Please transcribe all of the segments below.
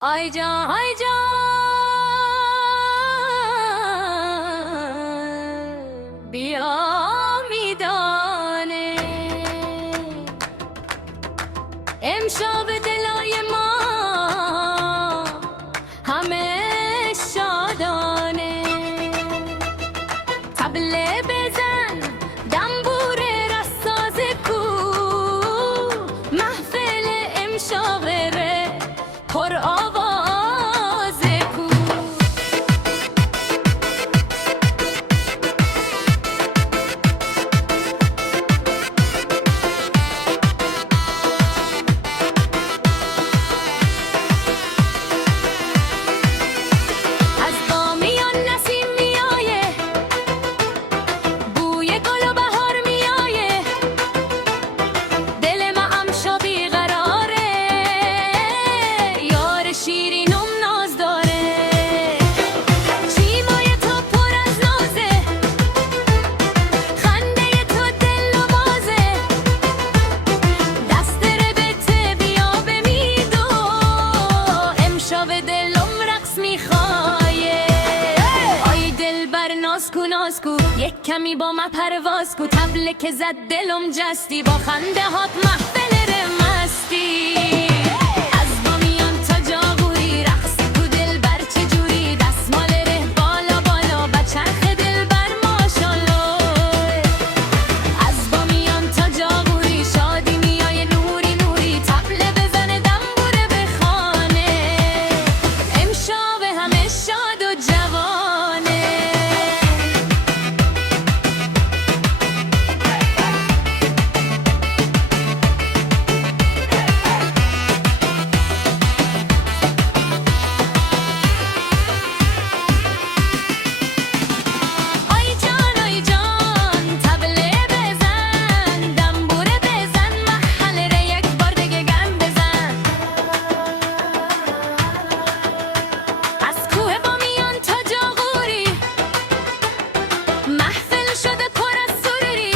آی جان آی جان بیا میدانه امشب دلای ما همه شادانه طبله بزن دنبور رساز کو محفل امشب ره پر آواز کو از بامیان نسیم میایه بوی گل و بهار میایه دل ما امشب بیقراره یار شیرینم ناز داره چیمای تو پر از نازه خنده تو دل و بازه دست ربته بیا بمیدو امشب دلم رقص میخوایه آی دل بر ناز کو یک کمی با ما پرواز کو طبله که زد دلم جستی با خنده هات محفل مستی از بامیان تا جاغوری رقص کو دل بر چجوری دستمال ره بالا بالا بچرخ دل بر ماشالله از بامیان تا جاغوری شادی میای نوری نوری طبله بزنه دنبوره بخوانه امشب همه شاد و جوانه آی جان طبله بزن دنبوره بزن محل ره یک بار دیگه گم بزن از کوه بامیان تا جاغوری محفل شده پر از سروری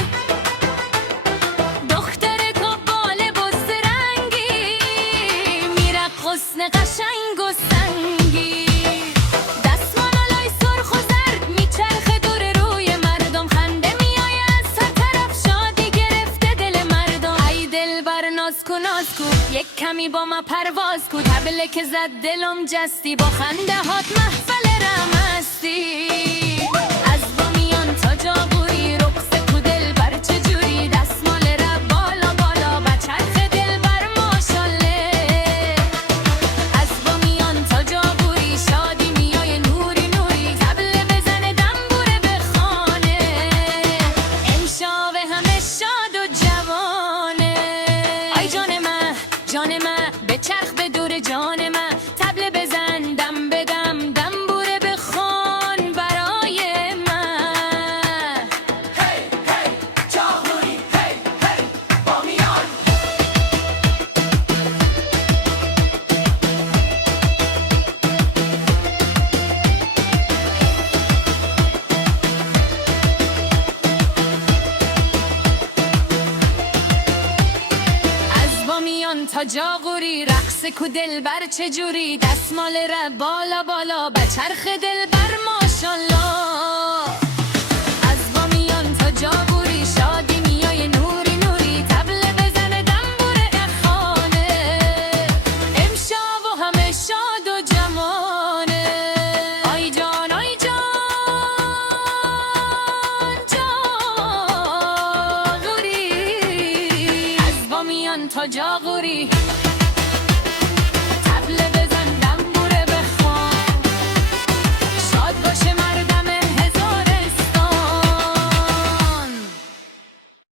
دختر کابال بز رنگی میره غصن قشنگ و سنگی دستمالای سرخ و زرد میچرخه دور روی مردم خنده میایه از هر طرف شادی گرفته دل مردم ای دل بر ناز کو یک کمی با ما پرواز کو طبله که زد دلم جستی با خنده هات محفل رمستی از بامیان تا جاغوری رقص کو دل بر چجوری دستمال ره بالا بالا بچرخ دل بر ماشالله از بامیان تا جاغوری شادی میای نوری نوری طبله بزنه دنبوره بخوانه امشب همه شاد و جوانه آی جان من بچرخ به دور جان من طبله بزن دم بدم دنبوره بخوان برای من جاغوری هی بامیان از بامیان تا جاغوری رقص کو دل بر چجوری دستمال ره بالا بالا بچرخ دل بر ماشالله از بامیان تا جاغوری شادی میای نوری نوری طبله بزنه دنبوره اخوانه امشب و همه شاد و جوانه آی جان جاغوری از بامیان تا جاغوری